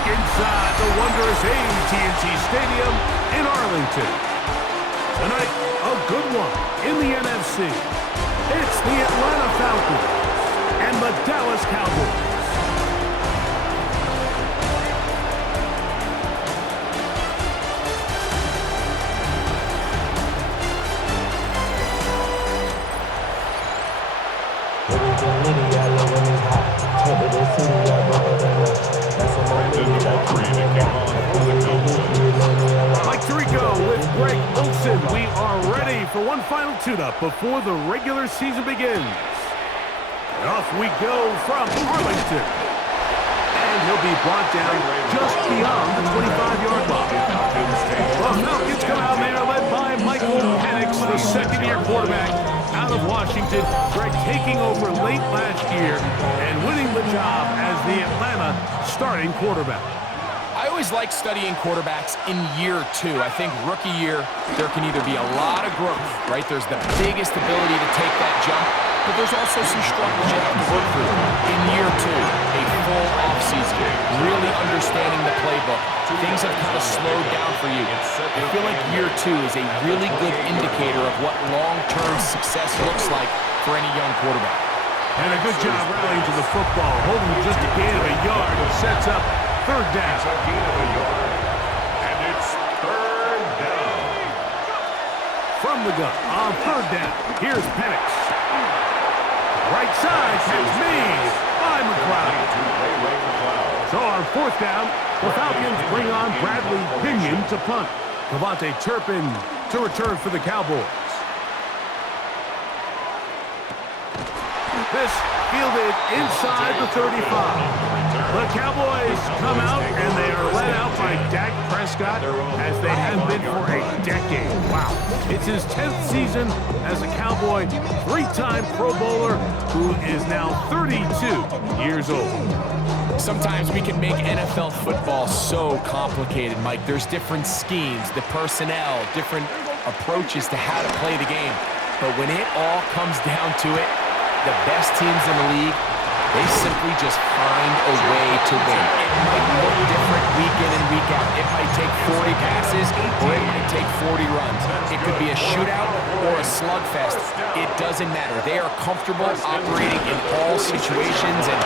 back inside the wondrous AT&T Stadium in Arlington. Tonight, a good one in the NFC. It's the Atlanta Falcons and the Dallas Cowboys. Mike Tirico with Greg Olsen. We are ready for one final tune-up before the regular season begins. And off we go from Arlington. And he'll be brought down just beyond the 25-yard line. The Falcons come out there led by Michael Penix, the second-year quarterback out of Washington. Greg taking over late last year and winning the job as the Atlanta starting quarterback. I always like studying quarterbacks in year two. I think rookie year, there can either be a lot of growth, right? There's the biggest ability to take that jump, but there's also some struggles you have to work through. In year two, a full offseason, really understanding the playbook. Things have kind of slowed down for you. I feel like year two is a really good indicator of what long-term success looks like for any young quarterback. And a good job rallying to the football, holding just a gain of a yard and sets up third down. It's a gain of a yard. And it's third down. From the gun on third down, here's Penix. Right side, catch made by McLeod. So on fourth down, the Falcons bring on Bradley Pinion to punt. Devontae Turpin to return for the Cowboys. This fielded inside the 35. The Cowboys come out, and they are led out by Dak Prescott, as they have been for a decade. Wow. It's his 10th season as a Cowboy, three-time Pro Bowler, who is now 32 years old. Sometimes we can make NFL football so complicated, Mike. There's different schemes, the personnel, different approaches to how to play the game. But when it all comes down to it, the best teams in the league, they simply just find a way to win. It might look different week in and week out. It might take 40 passes or it might take 40 runs. It could be a shootout or a slugfest. It doesn't matter. They are comfortable operating in all situations, and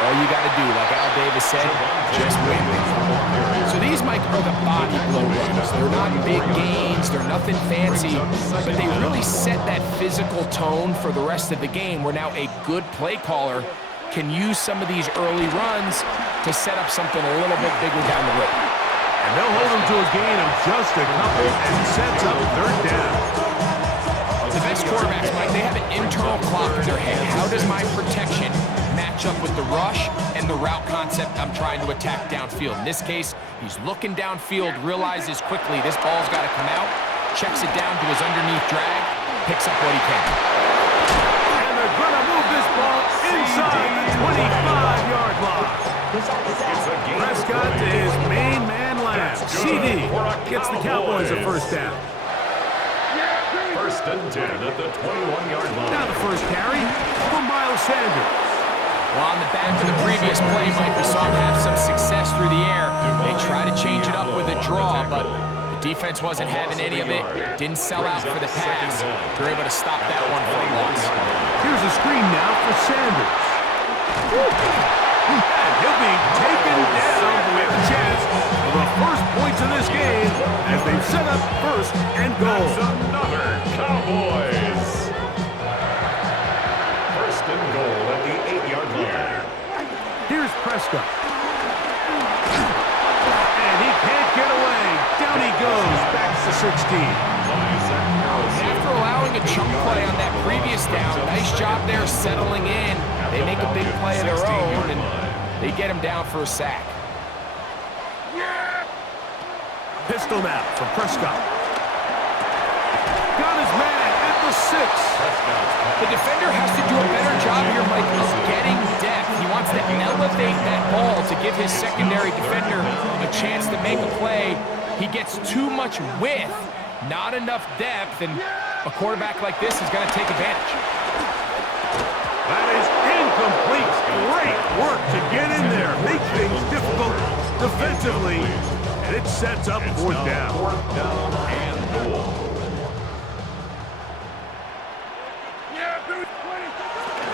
all you got to do, like Al Davis said, just win. So these, Mike, are the body blow runs. They're not big gains. They're nothing fancy, but they really set that physical tone for the rest of the game, where now a good play caller can use some of these early runs to set up something a little bit bigger down the road. And they'll hold him to a gain of just a couple and sets up third down. The best quarterbacks, Mike, they have an internal clock in their head. How does my protection match up with the rush and the route concept I'm trying to attack downfield? In this case, he's looking downfield, realizes quickly this ball's got to come out, checks it down to his underneath drag, picks up what he can. And they're going to move this ball inside the 25-yard line. Prescott to his main man last. CD gets the Cowboys a first down. First and 10 at the 21-yard line. Now the first carry for Miles Sanders. Well, on the back of the previous play, Mike, we saw him have some success through the air. They try to change it up with a draw, but the defense wasn't having any of it. Didn't sell out for the pass. They're able to stop that one for a loss. Here's a screen now for Sanders. And he'll be taken down with a chance for the first points of this game as they've set up first and goal. That's another Cowboys. First and goal at the 8-yard line. Here's Prescott. And he can't get away. Down he goes, back to 16. After allowing a chunk play on that previous down, nice job there settling in. They make a big play of their own, and they get him down for a sack. Pistol now for Prescott. Got his man at the 6. The defender has to do a better job here, Mike, of getting depth. He wants to elevate that ball to give his secondary defender a chance to make a play. He gets too much width, not enough depth, and a quarterback like this is going to take advantage. That is incomplete. Great work to get in there. Make things difficult defensively, and it sets up fourth down. Fourth down and goal.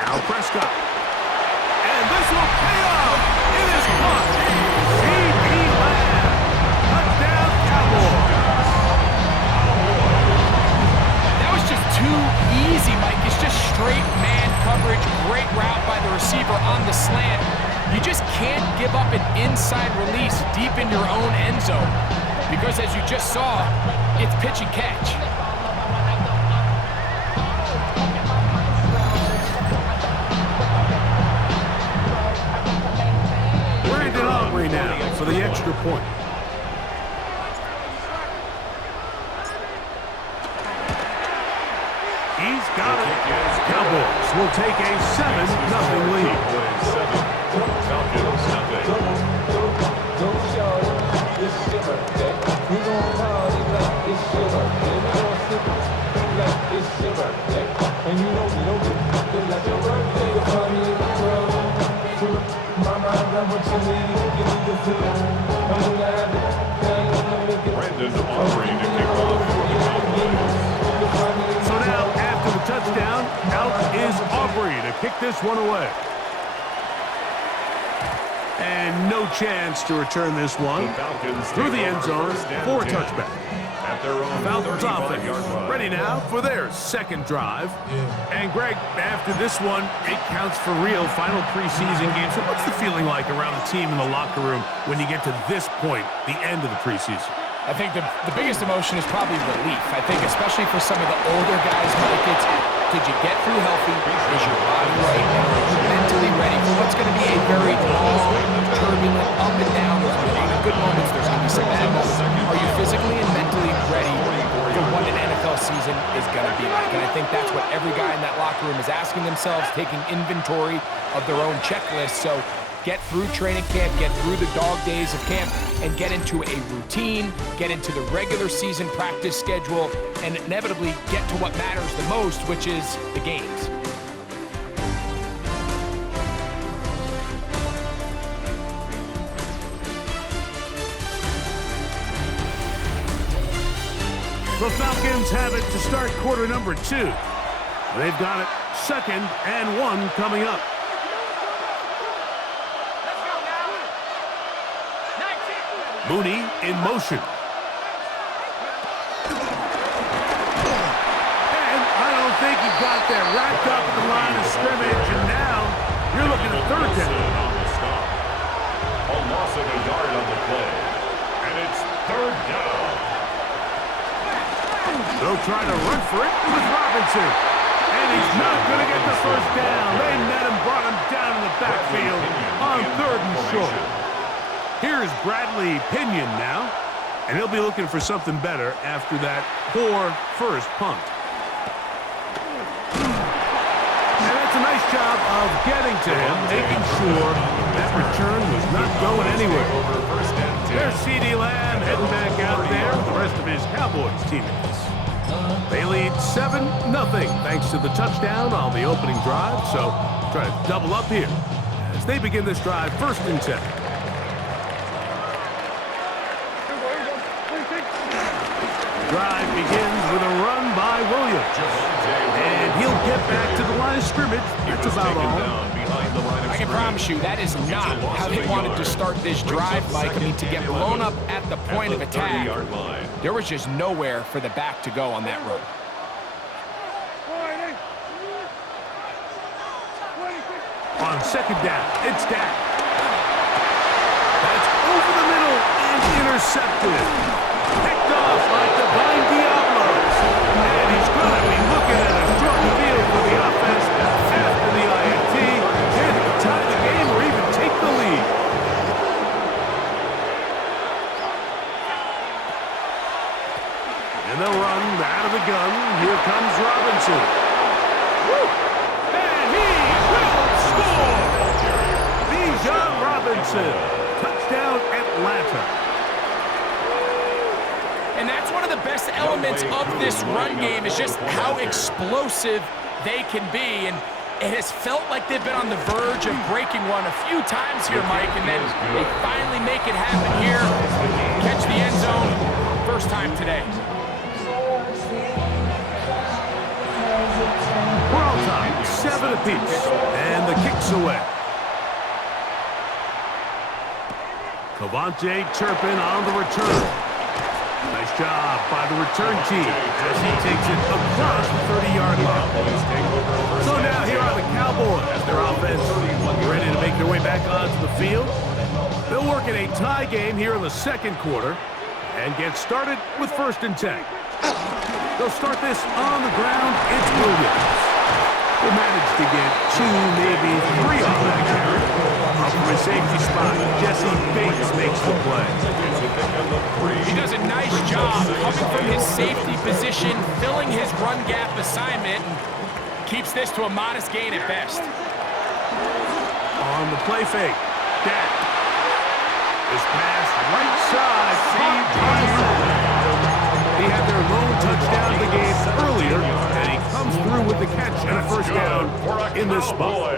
Now Prescott. And this will pay off. It is caught. C.D. Lamb. Touchdown, Cowboys. That was just too easy, Mike. It's just straight man coverage. Great route by the receiver on the slant. You just can't give up an inside release deep in your own end zone because, as you just saw, it's pitch and catch. Brandon Aubrey now for the extra point. He's got it. Cowboys will take a 7-0 lead. Falcons, nothing. Brandon Aubrey to kick off for the Cowboys. So now, after the touchdown, out is Aubrey to kick this one away. And no chance to return this one through the end zone for a touchback. At their own Falcons 35-yard offense line. ready now for their second drive. And Greg, after this one, it counts for real. Final preseason game. So what's the feeling like around the team in the locker room when you get to this point, the end of the preseason? I think the biggest emotion is probably relief. I think especially for some of the older guys, Mike, it's did you get through healthy? Is your body right? And are you mentally ready for what's going to be a very long, turbulent, up and down? There's going to be a lot of good moments. There's going to be some bad moments. Are you physically and mentally ready for what an NFL season is going to be like? And I think that's what every guy in that locker room is asking themselves, taking inventory of their own checklist. So get through training camp, get through the dog days of camp, and get into a routine, get into the regular season practice schedule, and inevitably get to what matters the most, which is the games. The Falcons have it to start quarter number 2. They've got it 2nd and 1 coming up. Mooney in motion. And I don't think he got that wrapped up at the line of scrimmage. And now you're looking at third down. On the stop. A loss of a yard on the play. And it's third down. They'll try to run for it with Robinson. And he's not going to get the first down. They met him, brought him down in the backfield on 3rd and short. Here's Bradley Pinion now, and he'll be looking for something better after that poor first punt. And that's a nice job of getting to him, making sure that return was not going anywhere. There's C.D. Lamb heading back out there with the rest of his Cowboys teammates. They lead 7-0 thanks to the touchdown on the opening drive, so try to double up here as they begin this drive 1st and 10. Drive begins with a run by Williams. And he'll get back to the line of scrimmage. That's about all. I can promise you that is not how they wanted to start this drive, Mike. I mean, to get blown up at the point of attack, there was just nowhere for the back to go on that run. On 2nd down, it's Dak. That's over the middle and intercepted. Picked off by Divine Diablos. And he's going to be looking at a short field for the offense after the INT. Can he tie the game or even take the lead? And they'll run out of the gun. Here comes Robinson. Woo! And he will score! Bijan Robinson. Touchdown, Atlanta. And that's one of the best elements of this run game is just how explosive they can be. And it has felt like they've been on the verge of breaking one a few times here, Mike, and then they finally make it happen first time today. We're all time, 7 apiece. And the kick's away. Cavante Turpin on the return. Nice job by the return team as he takes it across the 30-yard line. So now here are the Cowboys as their offense ready to make their way back onto the field. They'll work in a tie game here in the second quarter and get started with 1st and 10. They'll start this on the ground. It's Williams. He'll manage to get 2, maybe 3 on that carry. Up from his safety spot, Jesse Bates makes the play. He does a nice job coming from his safety position, filling his run gap assignment, and keeps this to a modest gain at best. On the play fake, Dak. This pass right side, caught by Madden. He had their lone touchdown of the game earlier, and he comes through with the catch and a first down in this spot.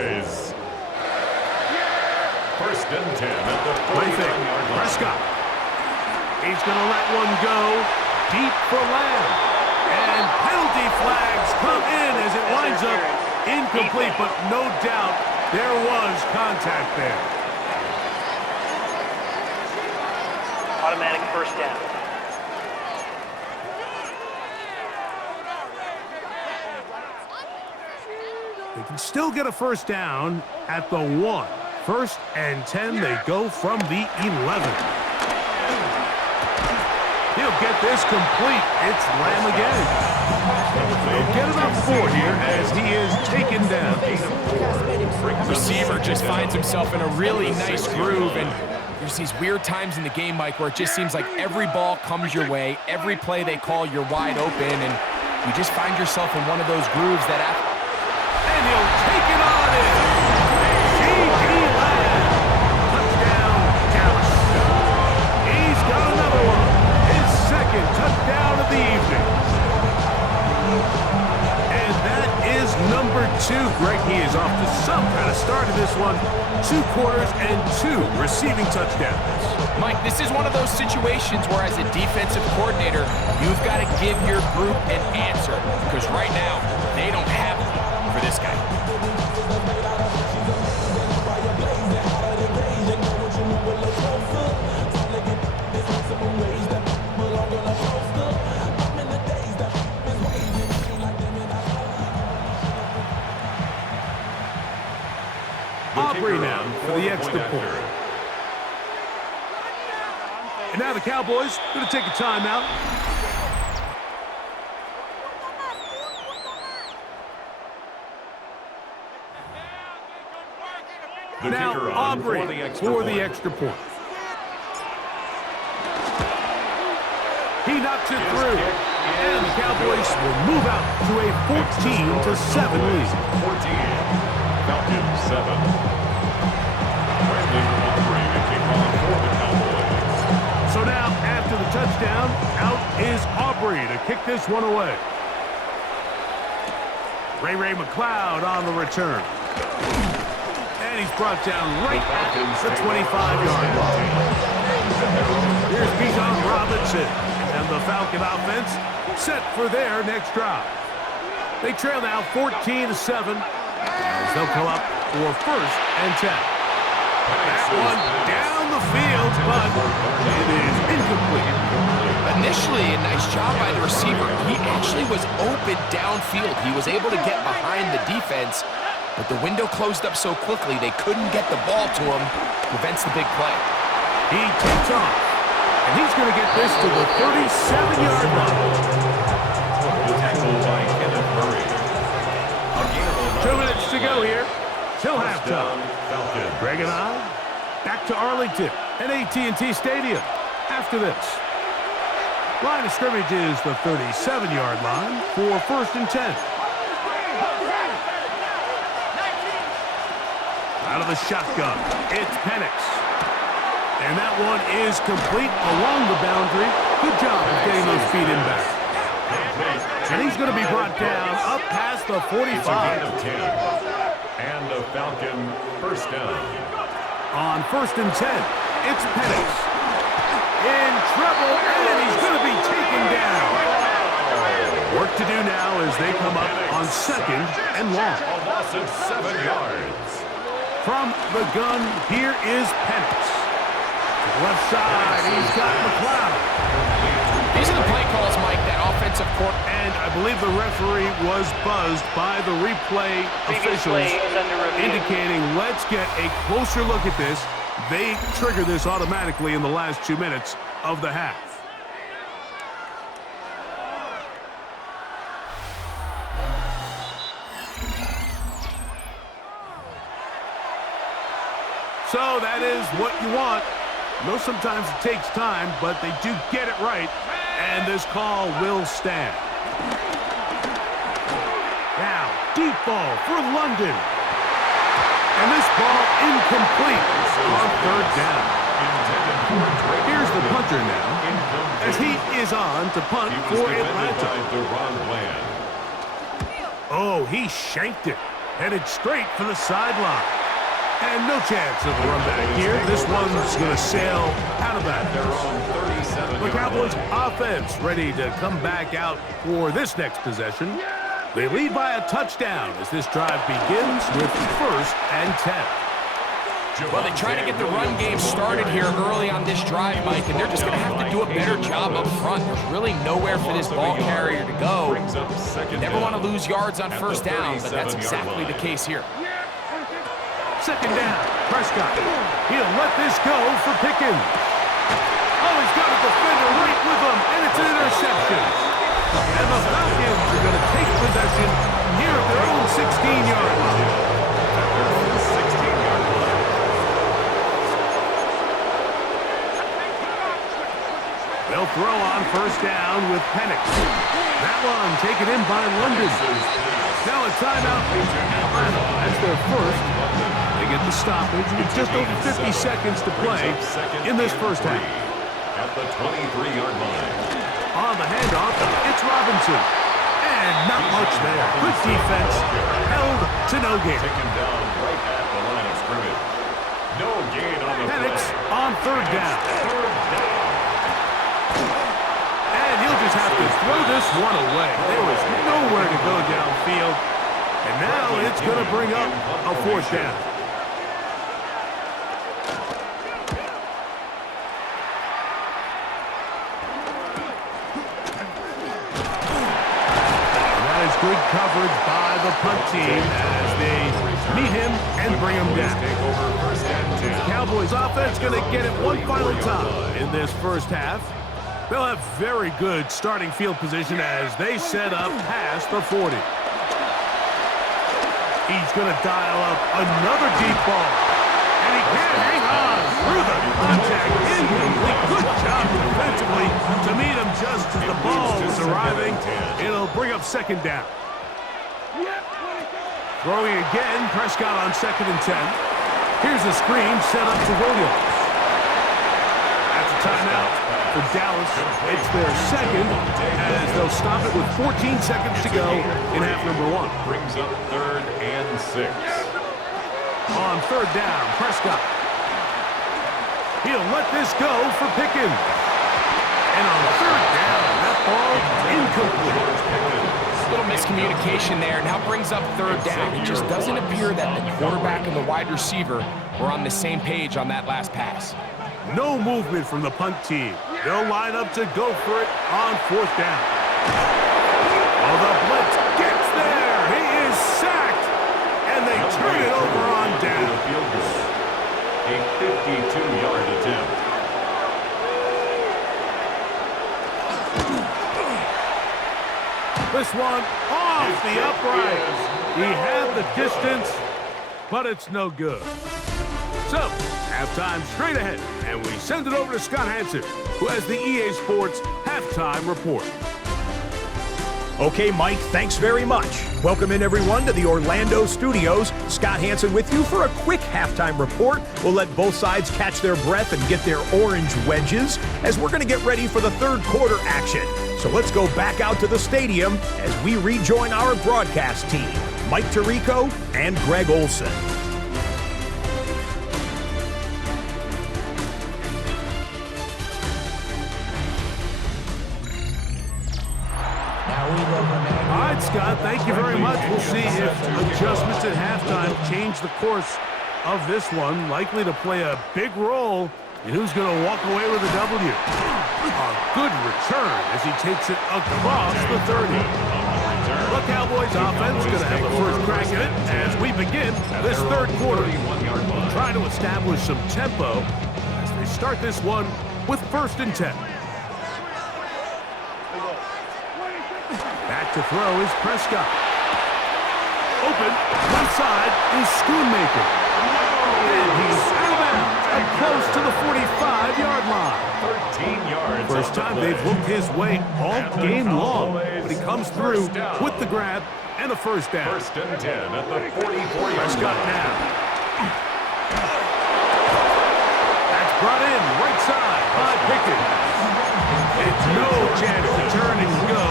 1st and 10 at the Play fake, Prescott. He's going to let one go deep for Lamb. And penalty flags come in as it winds up incomplete, but no doubt there was contact there. Automatic first down. They can still get a first down at the 1. 1st and 10, they go from the 11. He'll get this complete. It's Lamb again. They'll get about 4 here as he is taken down. Receiver just finds himself in a really nice groove, and there's these weird times in the game, Mike, where it just seems like every ball comes your way, every play they call, you're wide open, and you just find yourself in one of those grooves that... And he'll take it on in. C.D. Lamb. Touchdown, Dallas. He's got another one. His 2nd touchdown of the evening. And that is number 2. Greg, he is off to some kind of start in this one. 2 quarters and 2 receiving touchdowns. Mike, this is one of those situations where as a defensive coordinator, you've got to give your group an answer. Because right now, they don't have one for this guy. Aubrey now for the extra point. And now the Cowboys going to take a timeout. Now Aubrey for the extra point. He knocks it through. And the Cowboys will move out to a 14-7 lead. 14. Falcons 7. Brandon Aubrey to kick off for the Cowboys. So now, after the touchdown, out is Aubrey to kick this one away. Ray McLeod on the return. And he's brought down right at the 25-yard line. Here's Bijan Robinson and the Falcon offense set for their next drive. They trail now 14-7 as they'll come up for 1st and 10. That one down the field, but it is incomplete. Initially, a nice job by the receiver. He actually was open downfield. He was able to get behind the defense, but the window closed up so quickly they couldn't get the ball to him. Prevents the big play. He takes off, and he's going to get this to the 37-yard line. Tackled by Kenneth Murray. 2 minutes to go here till halftime. Falcons. Greg and I back to Arlington at AT&T Stadium after this. Line of scrimmage is the 37-yard line for 1st and 10. Out of the shotgun, it's Penix. And that one is complete along the boundary. Good job of getting those feet in back. And he's going to be brought down up past the 45. Of 10. And a Falcon first down. On 1st and 10, it's Penix. In trouble, and he's going to be taken now as they come up on 2nd and long. A loss of 7 yards. From the gun, here is Penix. To the left side, he's got McLeod. These are the play calls, Mike, that offensive court. And I believe the referee was buzzed by the replay officials, indicating let's get a closer look at this. They trigger this automatically in the last 2 minutes of the half. So that is what you want. I know sometimes it takes time, but they do get it right, and this call will stand. Now, deep ball for London. And this ball incomplete on 3rd down. Here's the punter now, as he is on to punt for Atlanta. Oh, he shanked it, headed straight for the sideline. And no chance of a run back here. This one's going to sail out of bounds. The Cowboys offense ready to come back out for this next possession. They lead by a touchdown as this drive begins with 1st and 10. Well, they try to get the run game started here early on this drive, Mike, and they're just going to have to do a better job up front. There's really nowhere for this ball carrier to go. You never want to lose yards on 1st down, but that's exactly the case here. 2nd down, Prescott. He'll let this go for Pickens. Oh, he's got a defender right with him, and it's an interception. And the Falcons are going to take possession here at their own 16-yard line. They'll throw on 1st down with Penix. That one taken in by London. Now a timeout. That's their 1st. They get the stoppage with just over 50 seconds to play in this 1st half. At the 23-yard line. On the handoff, it's Robinson. And not much there. Good defense. Held to no gain. Taken down right at the line of scrimmage. No gain on the Penix play. on 3rd down. 3rd down. And he'll just have to throw this one away. There was nowhere to go downfield. And now it's going to bring up a 4th down. Good coverage by the punt team as they meet him and bring him down. The Cowboys offense going to get it one final time in this 1st half. They'll have very good starting field position as they set up past the 40. He's going to dial up another deep ball. And he can't hang on through the contact. Incomplete. Good job defensively to meet him just as the ball was arriving. It'll bring up 2nd down. Throwing again, Prescott on 2nd and 10. Here's a screen set up to Williams. That's a timeout for Dallas. It's their 2nd as they'll stop it with 14 seconds to go in half number 1. Brings up 3rd and 6. On 3rd down, Prescott. He'll let this go for Pickens. And on 3rd down, that ball incomplete. A little miscommunication there. Now brings up 3rd down. It just doesn't appear that the quarterback and the wide receiver were on the same page on that last pass. No movement from the punt team. They'll line up to go for it on 4th down. Oh, the blitz gets there. He is sacked. And they turn it over on down. A 52-yard attempt. This one off the upright. He had the distance, but it's no good. So, halftime straight ahead, and we send it over to Scott Hansen, who has the EA Sports Halftime Report. Okay, Mike, thanks very much. Welcome in, everyone, to the Orlando studios. Scott Hansen with you for a quick halftime report. We'll let both sides catch their breath and get their orange wedges as we're going to get ready for the 3rd quarter action. So let's go back out to the stadium as we rejoin our broadcast team, Mike Tirico and Greg Olson. All right, Scott, thank you very much. We'll see if adjustments at halftime change the course of this one. Likely to play a big role in who's going to walk away with a W. A good return as he takes it across the 30. The Cowboys offense going to have the first crack at it as we begin this third quarter. We'll try to establish some tempo as they start this one with 1st and 10. Back to throw is Prescott. Open, left side is Schoonmaker. And he's out of bounds and close to the 45-yard line. 13 yards. First time they've looked his way all game long, but he comes through with the grab and a first down. 1st and 10 at the 44-yard Prescott line. now. That's brought in right side by Pickens. It's no chance to turn and go.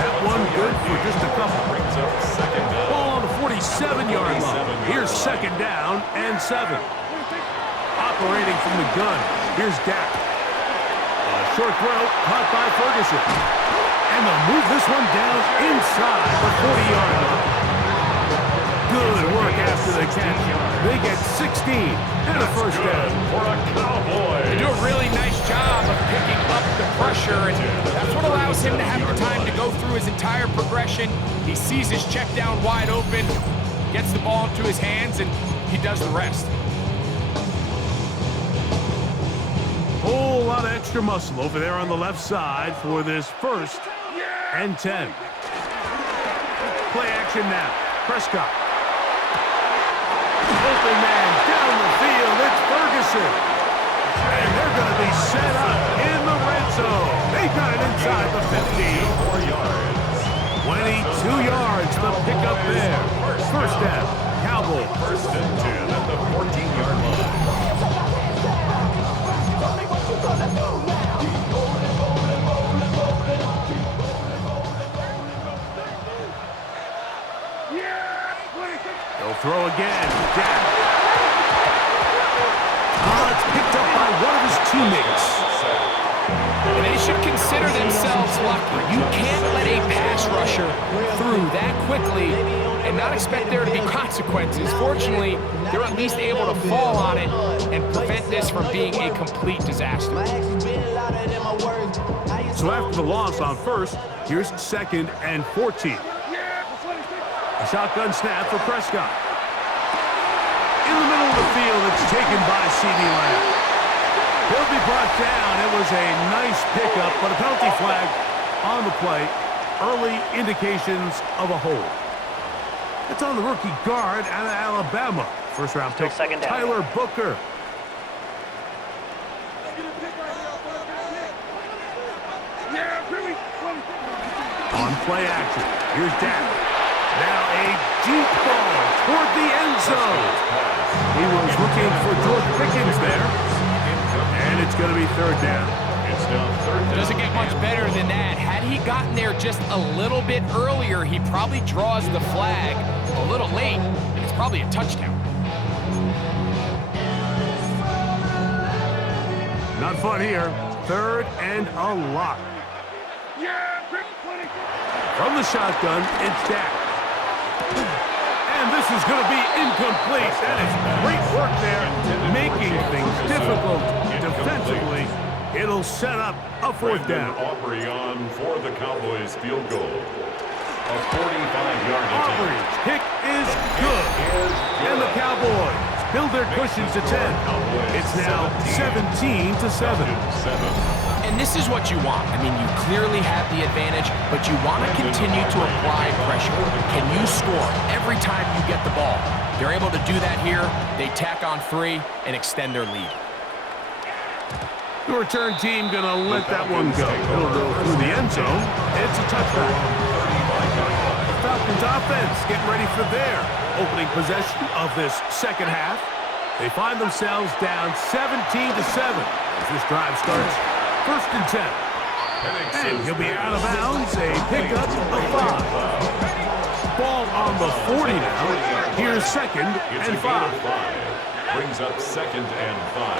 That one good for just a couple. Brings up 2nd down. Ball on the 47-yard line. Here's 2nd down and 7. Operating from the gun. Here's Dak. A short throw caught by Ferguson. And they'll move this one down inside the 40-yard line. Good work after the catch. They get 16 and a first down. For a Cowboy. They do a really nice job of picking up the pressure, and that's what allows him to have the time to go through his entire progression. He sees his check down wide open, gets the ball into his hands, and he does the rest. Whole lot of extra muscle over there on the left side for this 1st and 10. Play action now. Prescott. Open man down the field. It's Ferguson. And they're going to be set up in the red zone. They got it inside the 50. 4 yards. 22 yards the pickup there. First down. Cowboys. 1st and 10 at the 14-yard line. They'll throw again. Dak. It's picked up by one of his teammates. And they should consider themselves lucky. You can't let a pass rusher through that quickly and not expect there to be consequences. Fortunately, they're at least able to fall on it and prevent this from being a complete disaster. So after the loss on 1st, here's 2nd and 14. A shotgun snap for Prescott. In the middle of the field, it's taken by C.D. Lamb. He'll be brought down. It was a nice pickup, but a penalty flag on the play. Early indications of a hold. It's on the rookie guard out of Alabama. First-round pick, Tyler Booker. On play action, here's Dak. Now a deep ball toward the end zone. He was looking for George Pickens there. And it's going to be 3rd down. It's now 3rd down. Doesn't get much better than that. Had he gotten there just a little bit earlier, he probably draws the flag a little late, and it's probably a touchdown. Not fun here. 3rd and a lot. From the shotgun, it's Dak. And this is going to be incomplete. That is great work there, making things difficult defensively. It'll set up a 4th down. Aubrey on for the Cowboys field goal. A 45-yard attempt. Aubrey's kick is good. And the Cowboys build their cushions to 10. It's now 17-7. And this is what you want. I mean, you clearly have the advantage, but you want to continue to apply pressure. Can you score every time you get the ball? They're able to do that here. They tack on 3 and extend their lead. The return team going to let that one go. It'll go through the end zone. It's a touchback. The Falcons offense getting ready for their opening possession of this 2nd half. They find themselves down 17-7 as this drive starts. 1st and 10. And he'll be out of bounds. A pickup of 5. Ball on the 40 now. Here's 2nd and 5. Brings up 2nd and 5.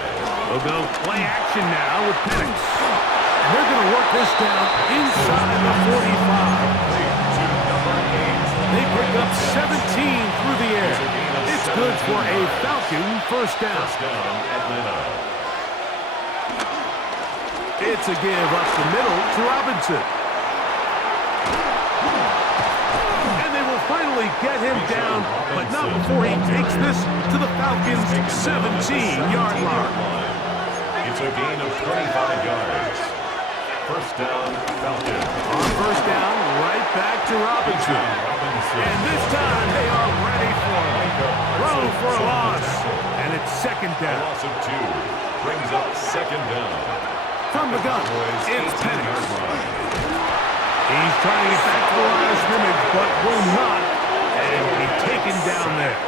They'll go play action now with Penix. And they're going to work this down inside the 45. They pick up 17 through the air. It's good for a Falcon first down. Atlanta. It's a give up the middle to Robinson. And they will finally get him down, but not before he takes this to the Falcons' 17-yard line. It's a gain of 25 yards. First down, Falcons. On first down, right back to Robinson. And this time they are ready for him. Throw for a loss. And it's second A down. loss of 2 brings up second down. From the gun, it's Penix. 18-yard line. He's trying to get back to the line of scrimmage, but will not. And will be taken down there.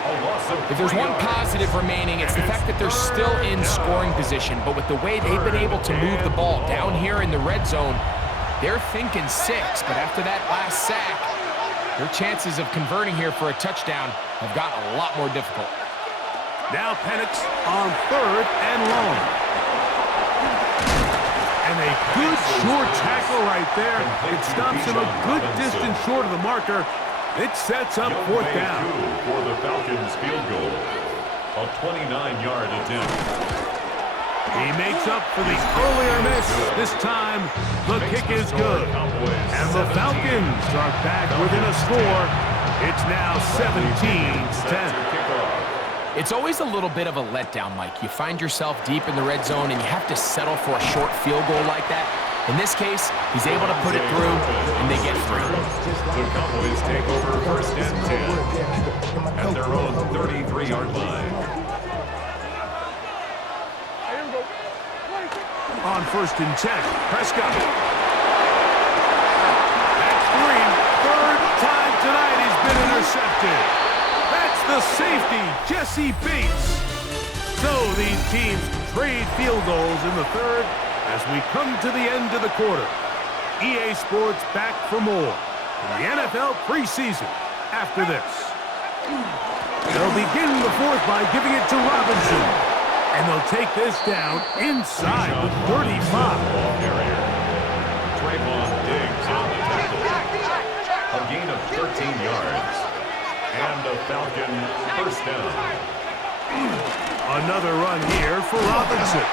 A loss of If there's 3 one yards. positive remaining, it's the fact that they're still in scoring position. But with the way they've been able to move the ball down here in the red zone, they're thinking 6. But after that last sack, their chances of converting here for a touchdown have gotten a lot more difficult. Now Penix on third and long. And a good short tackle right there. It stops him a good distance short of the marker. It sets up fourth down. For the Falcons field goal. A 29-yard attempt. He makes up for the earlier miss. This time, the kick is good. And the Falcons are back within a score. It's now 17-10. It's always a little bit of a letdown, Mike. You find yourself deep in the red zone, and you have to settle for a short field goal like that. In this case, he's able to put it through, and they get through. The Cowboys take over first and 10 at their own 33-yard line. On first and 10, Prescott. That's 3. Third time tonight he's been intercepted. That's the safety, Jesse Bates. So these teams trade field goals in the third as we come to the end of the quarter. EA Sports back for more in the NFL preseason after this. They'll begin the fourth by giving it to Robinson. And they'll take this down inside the 35. Trayvon Diggs on the tackle. A gain of 13 yards. And a Falcon first down. Another run here for Robinson.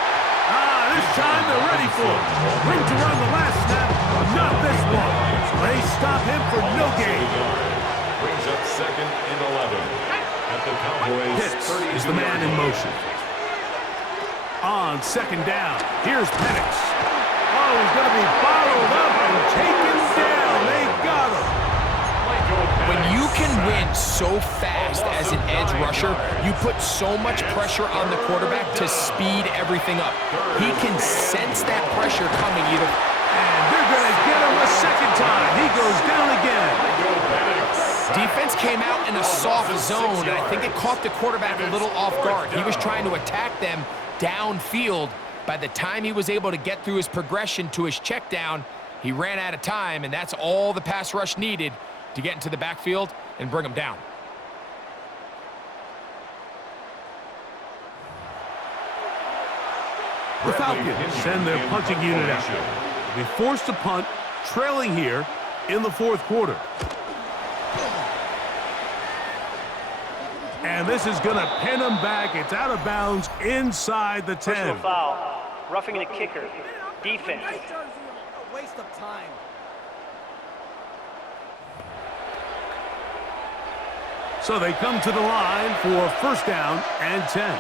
This time they're ready for him. Ring to run the last snap, not this one. They stop him for no gain. Brings up second and 11 at the Cowboys' Pitts 32 is the man in motion. On second down, here's Penix. Oh, he's going to be bottled up and taken down. They got him. When you can win so fast as an edge rusher, you put so much pressure on the quarterback to speed everything up. He can sense that pressure coming either. And they're going to get him a second time. He goes down again. Defense came out in a soft zone, and I think it caught the quarterback a little off guard. He was trying to attack them downfield. By the time he was able to get through his progression to his check down, he ran out of time, and that's all the pass rush needed to get into the backfield and bring him down. The Falcons send their punting unit out. They forced to punt, trailing here in the fourth quarter. And this is going to pin him back. It's out of bounds inside the 10. Personal foul. Roughing the kicker. Defense. A waste of time. So they come to the line for first down and 10.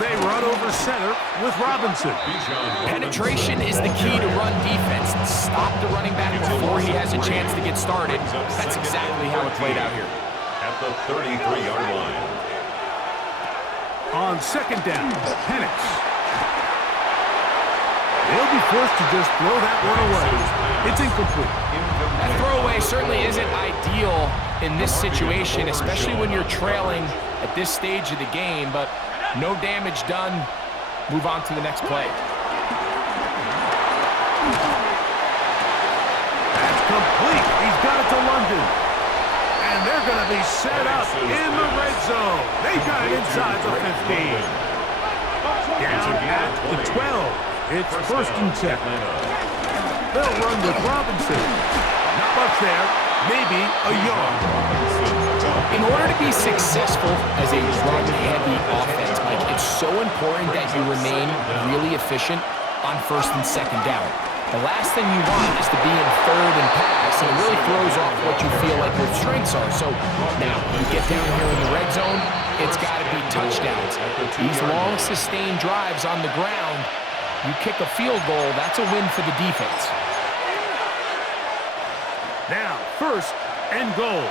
They run over center with Robinson. Penetration is the key to run defense. Stop the running back before he has a chance to get started. That's exactly how it played out here. At the 33-yard line. On second down, Penix. He'll be forced to just throw that one away. It's incomplete. That throwaway certainly isn't ideal in this situation, especially when you're trailing at this stage of the game, but no damage done. Move on to the next play. That's complete. He's got it to London. And they're going to be set up in the red zone. They got it inside the 15. Down at the 12. It's first and 10. They'll run with Robinson. Not much there. Maybe a yard. In order to be successful as a run-heavy offense, Mike, it's so important that you remain really efficient on first and second down. The last thing you want is to be in third and pass, and it really throws off what you feel like your strengths are. So now you get down here in the red zone, it's got to be touchdowns. These long, sustained drives on the ground, you kick a field goal, that's a win for the defense. Now, first and goal.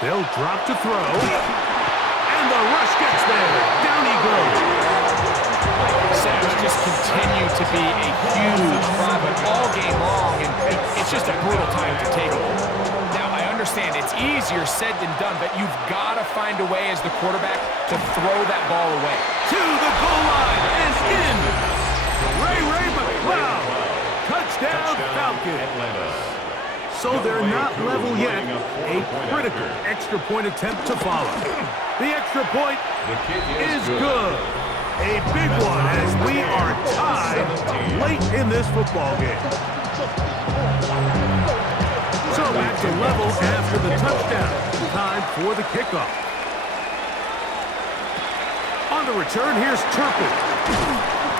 They'll drop to throw. And the rush gets there. Down he goes. Centers just continue to be a huge problem all game long, and it's just a brutal time to take them. Now, I understand it's easier said than done, but you've got to find a way as the quarterback to throw that ball away. To the goal line and in. Ray McCloud. Touchdown, Falcons. So they're not level yet. A critical extra point attempt to follow. The extra point is good. A big one as we are tied late in this football game. So back to level after the touchdown. Time for the kickoff. On the return, here's Turpin.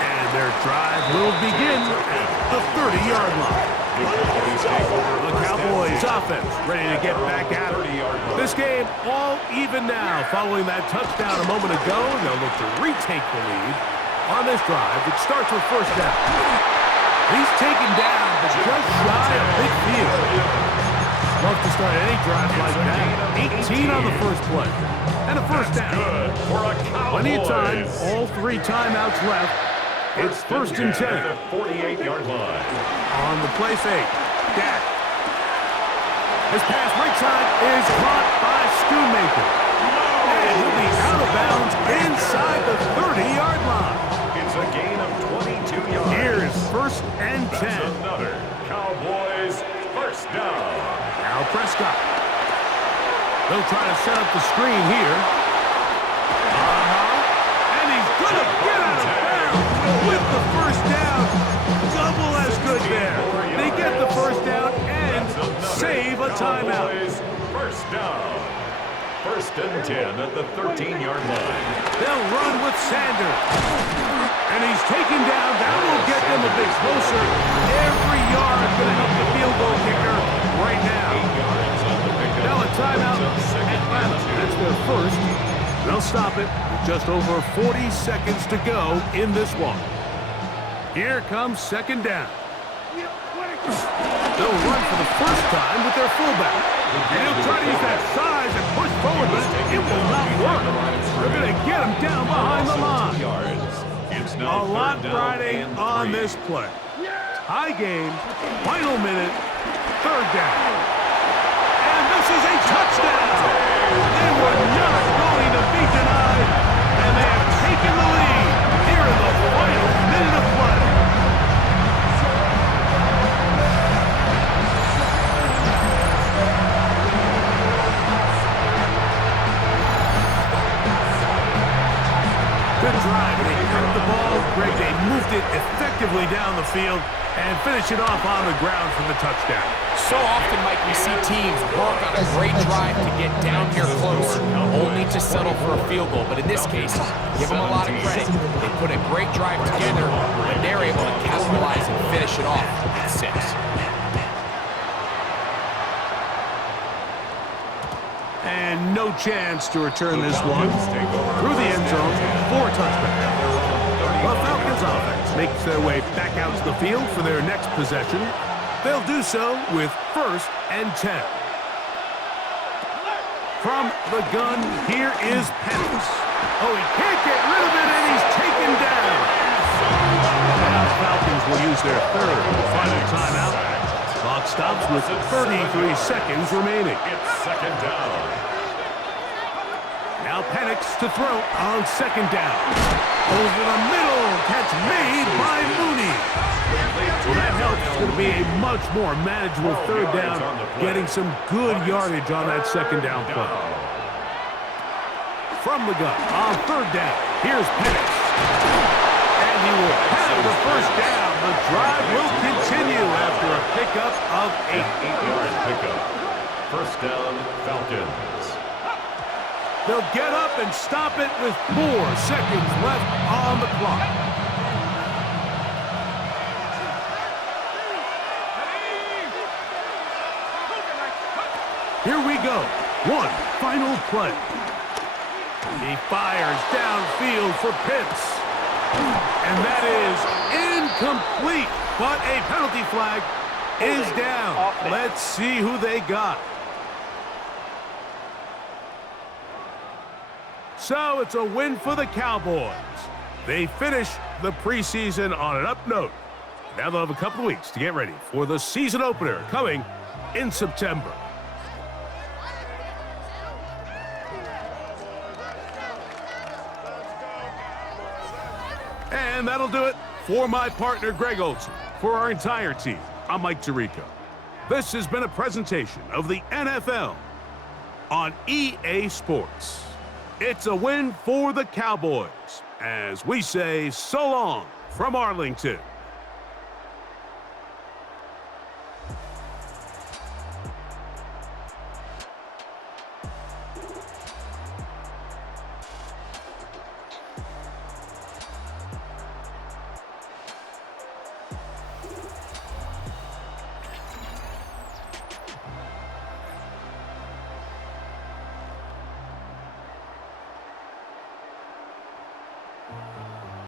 And their drive will begin at the 30-yard line. The Cowboys offense ready to get back at it. This game all even now following that touchdown a moment ago, and they'll look to retake the lead on this drive. It starts with first down. He's taken down, but just shy of midfield. Love to start any drive like that. 18 on the first play. And a first down. Plenty of time, all 3 timeouts left. It's first and 10. 48-yard line. On the play fake, Dak. His pass right side is caught by Schoonmaker. And he'll be out of bounds inside the 30-yard line. It's a gain of 22 yards. Here's first and 10. That's another Cowboys first down. Now Prescott. They'll try to set up the screen here. And he's going to get out of bounds with the first down. Double as good there. They get the first down and save a timeout. First down. First and 10 at the 13-yard line. They'll run with Sanders. And he's taken down. That will get them a bit closer. Every yard going to help the field goal kicker right now. Now a timeout. Atlanta. That's their first. They'll stop it with just over 40 seconds to go in this one. Here comes second down. They'll run for the first time with their fullback. And he'll try to use that size and push forward, but it will not work. They're going to get him down behind the line. A lot riding on this play. Tie game, final minute, third down. And this is a touchdown. They were not going to be denied, and they have taken the lead here in the final minute of play. Good drive. They kept the ball. Greg, they moved it effectively down the field and finish it off on the ground for the touchdown. So often, Mike, we see teams work on a great drive to get down here close, only to settle for a field goal. But in this case, give them a lot of credit. They put a great drive together, but they're able to capitalize and finish it off at 6. And no chance to return this one through the end zone for a touchback. The Falcons offense makes their way back out to the field for their next possession. They'll do so with first and 10. From the gun, here is Penix. Oh, he can't get rid of it, and he's taken down. Now the Falcons will use their third and final timeout. Clock stops with 33 seconds remaining. It's second down. Now Penix to throw on second down. Over the middle, catch made by Mooney. Well, that helps. It's going to be a much more manageable third down, getting some good yardage on that second down play. From the gun on third down. Here's Penix. And he will have the first down. The drive will continue after a pickup of 8. 8-yard pickup. First down, Falcons. They'll get up and stop it with 4 seconds left on the clock. Here we go. One final play. He fires downfield for Pitts. And that is incomplete. But a penalty flag is down. Let's see who they got. So it's a win for the Cowboys. They finish the preseason on an up note. Now they'll have a couple weeks to get ready for the season opener coming in September. And that'll do it for my partner, Greg Olson. For our entire team, I'm Mike Tirico. This has been a presentation of the NFL on EA Sports. It's a win for the Cowboys as we say so long from Arlington.